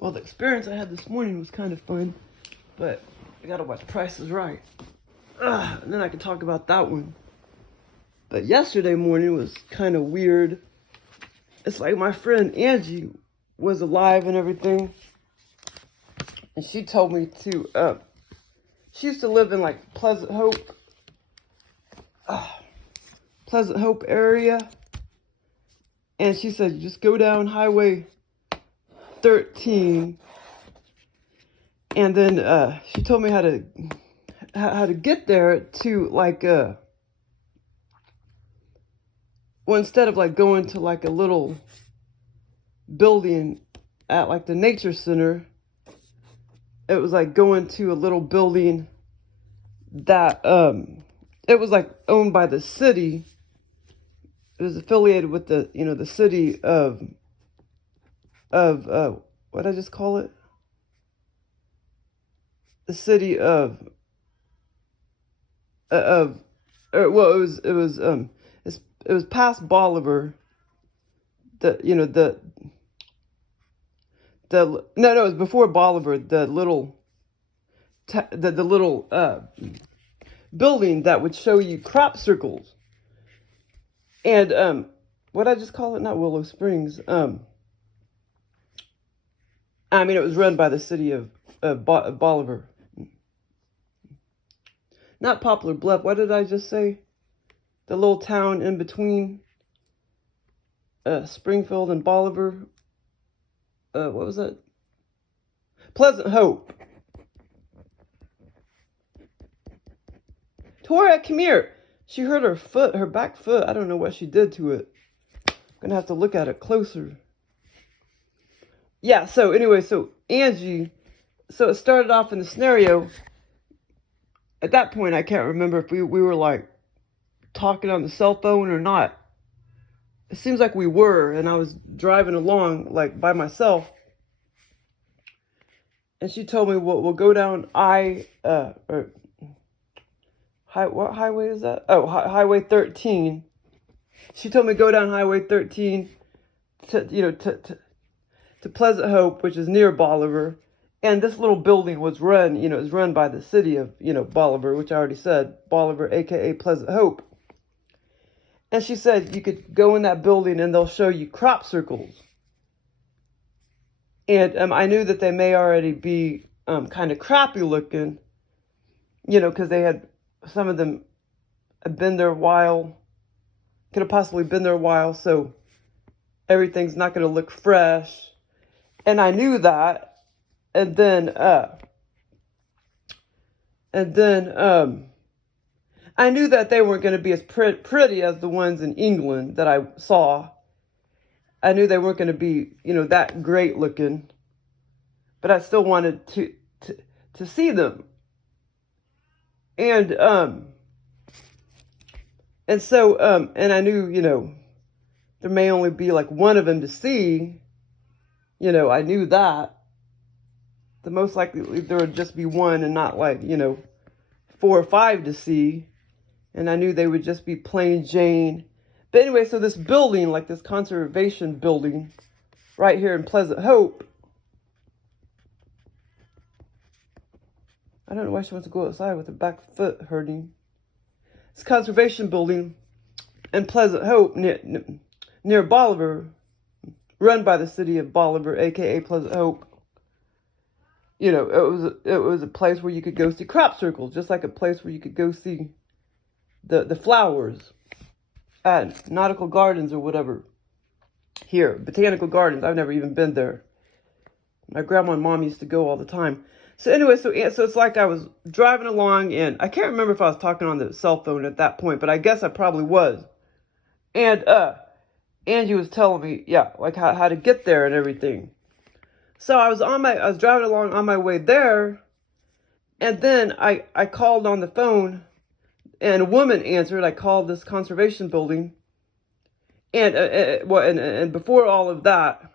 Well, the experience I had this morning was kind of fun, but I gotta watch Price is Right. And then I can talk about that one. But yesterday morning was kind of weird. It's like my friend Angie was alive and everything. And she told me to, she used to live in like Pleasant Hope area. And she said, just go down Highway 13. And then she told me how to get there to like well, instead of like going to like a little building at like the nature center, it was like going to a little building that it was like owned by the city. It was affiliated with the the city of what did I just call it? The city of well, it was past Bolivar. No, it was before Bolivar. The little building that would show you crop circles. And what did I just call it? Not Willow Springs. I mean, it was run by the city of Bolivar. Not Poplar Bluff. What did I just say? The little town in between Springfield and Bolivar. What was that? Pleasant Hope. Tora, come here. She hurt her back foot. I don't know what she did to it. I'm gonna have to look at it closer. Yeah, so anyway, so Angie, so it started off in the scenario. At that point, I can't remember if we were like talking on the cell phone or not. It seems like we were, and I was driving along like by myself. And she told me, we'll go down what highway is that? Oh, Highway 13. She told me go down Highway 13 to Pleasant Hope, which is near Bolivar. And this little building was run, it was run by the city of, Bolivar, which I already said, Bolivar, aka Pleasant Hope. And she said you could go in that building and they'll show you crop circles. And I knew that they may already be kind of crappy looking, because they had, some of them had been there a while, could have possibly been there a while, so everything's not going to look fresh. And I knew that. And then I knew that they weren't going to be as pretty as the ones in England that I saw. I knew they weren't going to be, that great looking, but I still wanted to see them. And so and I knew, there may only be like one of them to see. I knew that. The most likely there would just be one and not like, 4 or 5 to see. And I knew they would just be plain Jane. But anyway, so this building, like this conservation building right here in Pleasant Hope. I don't know why she wants to go outside with her back foot hurting. This conservation building in Pleasant Hope near Bolivar, run by the city of Bolivar, aka Pleasant Hope. It was a place where you could go see crop circles, just like a place where you could go see the flowers at Nautical Gardens or whatever. Here, Botanical Gardens. I've never even been there. My grandma and mom used to go all the time. So anyway, so it's like I was driving along, and I can't remember if I was talking on the cell phone at that point, but I guess I probably was. And Angie was telling me, like how to get there and everything. So I was driving along on my way there, and then I called on the phone, and a woman answered. I called this conservation building, and before all of that,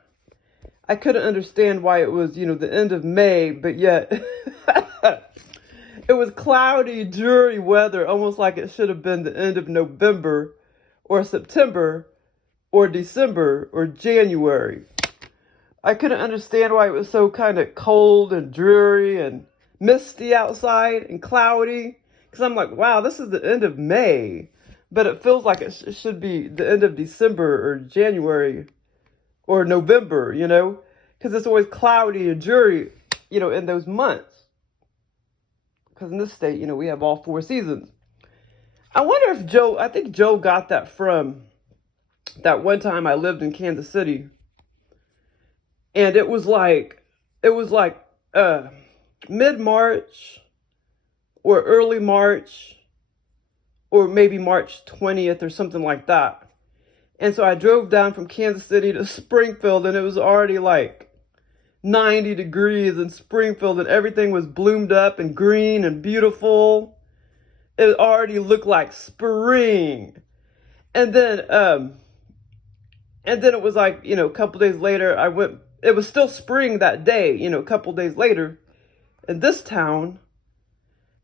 I couldn't understand why it was, the end of May, but yet it was cloudy, dreary weather, almost like it should have been the end of November or September or December or January. I couldn't understand why it was so kind of cold and dreary and misty outside and cloudy. Because I'm like, wow, this is the end of May. But it feels like it should be the end of December or January or November, you know? Because it's always cloudy and dreary, you know, in those months. Because in this state, you know, we have all 4 seasons. I wonder if I think Joe got that from that one time I lived in Kansas City. And it was like mid-March or early March or maybe March 20th or something like that. And so I drove down from Kansas City to Springfield, and it was already like 90 degrees in Springfield, and everything was bloomed up and green and beautiful. It already looked like spring. And then it was like, you know, a couple days later, it was still spring that day, you know, a couple days later in this town.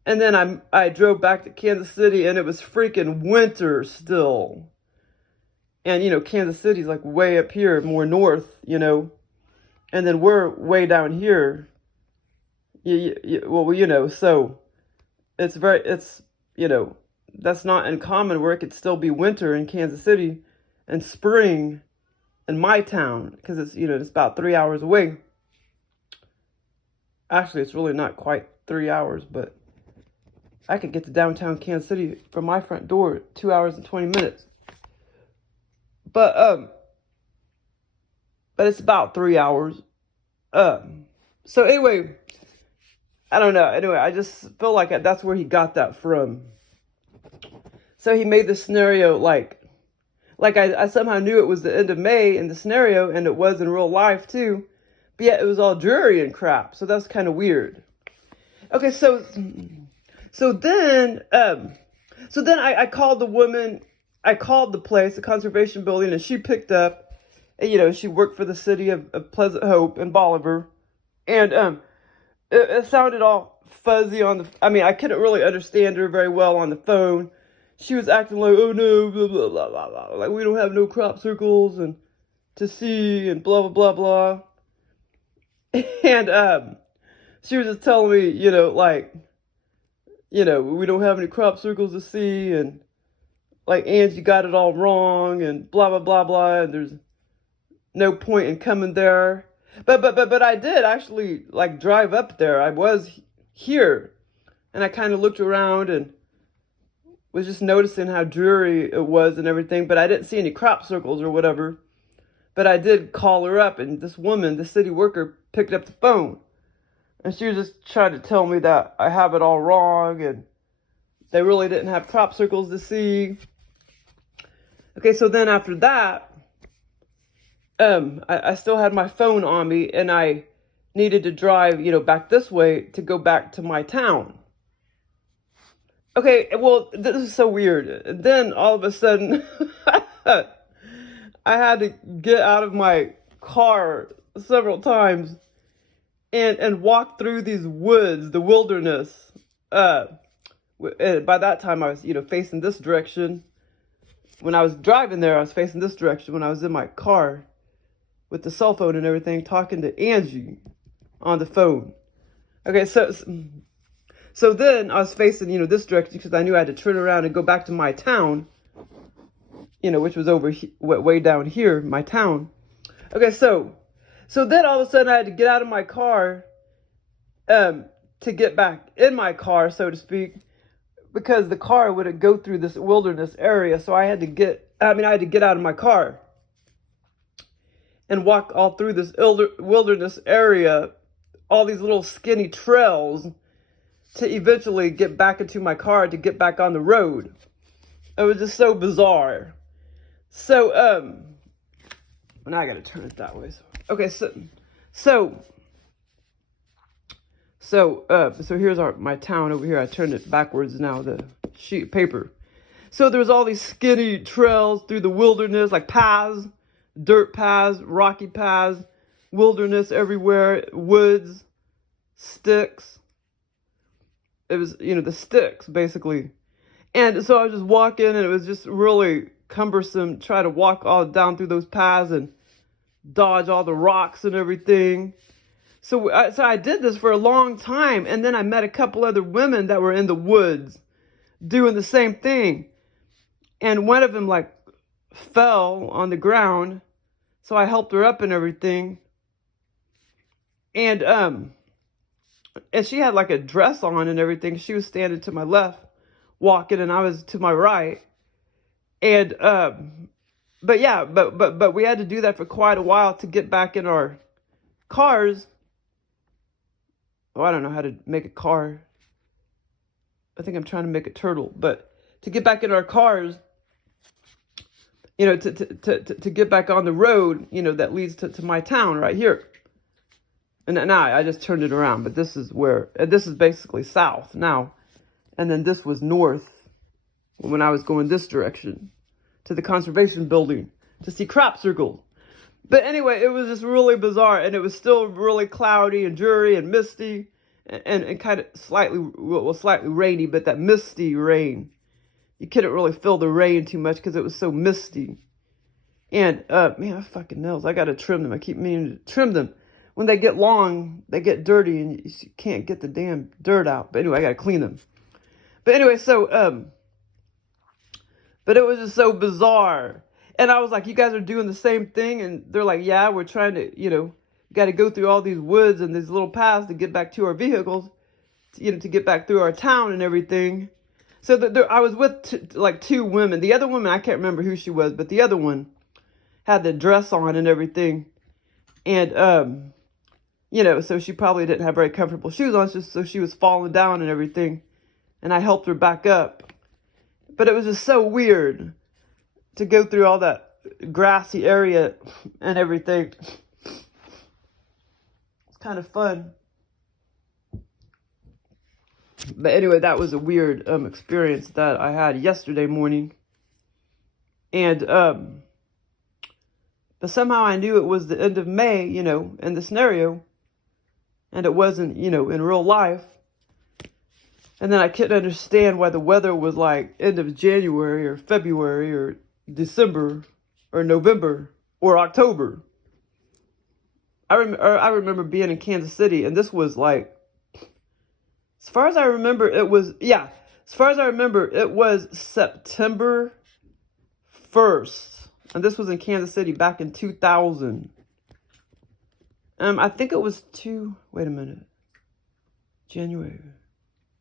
And then I drove back to Kansas City, and it was freaking winter still. And, you know, Kansas City's like way up here, more north, you know. And then we're way down here. Well, you know, so it's, you know, that's not uncommon where it could still be winter in Kansas City and spring in my town. Because it's, you know, it's about 3 hours away. Actually, it's really not quite 3 hours, but I could get to downtown Kansas City from my front door 2 hours and 20 minutes. But it's about 3 hours. So anyway, I don't know. Anyway, I just feel like that's where he got that from. So he made the scenario like I somehow knew it was the end of May in the scenario, and it was in real life too. But yet it was all dreary and crap. So that's kind of weird. Okay, so then I called the woman. I called the place, the conservation building, and she picked up. And, you know, she worked for the city of Pleasant Hope and Bolivar. And it sounded all fuzzy on the... I mean, I couldn't really understand her very well on the phone. She was acting like, oh no, blah, blah, blah, blah, blah. Like, we don't have no crop circles and to see and blah, blah, blah, blah. And she was just telling me, you know, like, you know, we don't have any crop circles to see, and like Angie got it all wrong and blah, blah, blah, blah. And there's no point in coming there. But I did actually like drive up there. I was here, and I kind of looked around and was just noticing how dreary it was and everything, but I didn't see any crop circles or whatever. But I did call her up, and this woman, the city worker, picked up the phone, and she was just trying to tell me that I have it all wrong and they really didn't have crop circles to see. Okay, so then after that, I still had my phone on me, and I needed to drive, you know, back this way to go back to my town. Okay, well, this is so weird. Then all of a sudden, I had to get out of my car several times and walk through these woods, the wilderness. By that time, I was, you know, facing this direction. When I was driving there, I was facing this direction. When I was in my car with the cell phone and everything, talking to Angie on the phone. Okay, so then I was facing, you know, this direction because I knew I had to turn around and go back to my town, you know, which was over way down here, my town. Okay, so then all of a sudden I had to get out of my car to get back in my car, so to speak, because the car wouldn't go through this wilderness area. So I had to get out of my car and walk all through this wilderness area, all these little skinny trails, to eventually get back into my car to get back on the road. It was just so bizarre. So, now I gotta turn it that way. Okay, so here's my town over here. I turned it backwards now, the sheet of paper. So there's all these skinny trails through the wilderness, like paths, dirt paths, rocky paths, wilderness everywhere, woods, sticks. It was, you know, the sticks, basically. And so I was just walking, and it was just really cumbersome trying to walk all down through those paths. And dodge all the rocks and everything. So I did this for a long time, and then I met a couple other women that were in the woods doing the same thing. And one of them like fell on the ground, so I helped her up and everything. And she had like a dress on and everything. She was standing to my left, walking, and I was to my right. And but yeah, but we had to do that for quite a while to get back in our cars. Oh, I don't know how to make a car. I think I'm trying to make a turtle, but to get back in our cars, you know, to get back on the road, you know, that leads to my town right here. And now I just turned it around, but this is where, this is basically south now. And then this was north when I was going this direction to the conservation building to see crop circles. But anyway, it was just really bizarre, and it was still really cloudy and dreary and misty and kind of slightly rainy, but that misty rain. You couldn't really feel the rain too much because it was so misty. And, man, my fucking nails, I got to trim them. I keep meaning to trim them. When they get long, they get dirty and you can't get the damn dirt out. But anyway, I got to clean them. But anyway, so, but it was just so bizarre. And I was like, you guys are doing the same thing? And they're like, yeah, we're trying to, you know, got to go through all these woods and these little paths to get back to our vehicles, you know, to get back through our town and everything. So I was with like two women. The other woman, I can't remember who she was, but the other one had the dress on and everything. And, you know, so she probably didn't have very comfortable shoes on, so she was falling down and everything. And I helped her back up. But it was just so weird to go through all that grassy area and everything. It's kind of fun. But anyway, that was a weird experience that I had yesterday morning. And, but somehow I knew it was the end of May, you know, in the scenario. And it wasn't, you know, in real life. And then I couldn't understand why the weather was like end of January or February or December or November or October. I remember being in Kansas City, and this was like, as far as I remember, it was September 1st. And this was in Kansas City back in 2000. I think it was January.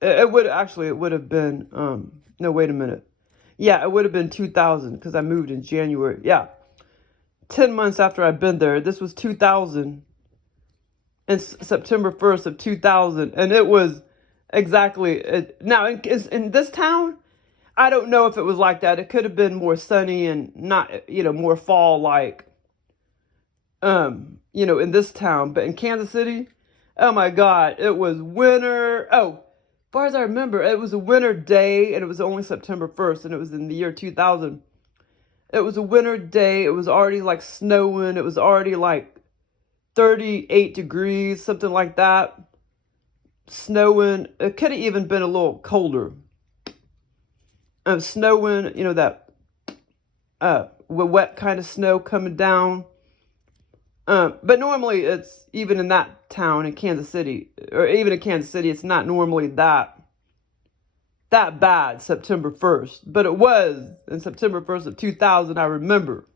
It would have been, no, wait a minute. Yeah, it would have been 2000 because I moved in January. Yeah. 10 months after I'd been there. This was 2000 and September 1st of 2000. And it was exactly, now in this town, I don't know if it was like that. It could have been more sunny and not, you know, more fall like, you know, in this town. But in Kansas City, oh my God, it was winter. Oh, as far as I remember, it was a winter day, and it was only September 1st, and it was in the year 2000. It was a winter day. It was already like snowing. It was already like 38 degrees, something like that. Snowing. It could have even been a little colder. Snowing, you know, that wet kind of snow coming down. But normally it's, even in that town in Kansas City, or even in Kansas City, it's not normally that bad September 1st. But it was in September 1st of 2000, I remember.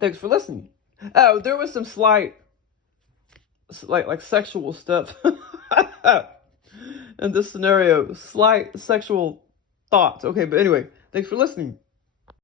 Thanks for listening. Oh, there was some slight, like sexual stuff in this scenario. Slight sexual thoughts. Okay, but anyway, thanks for listening.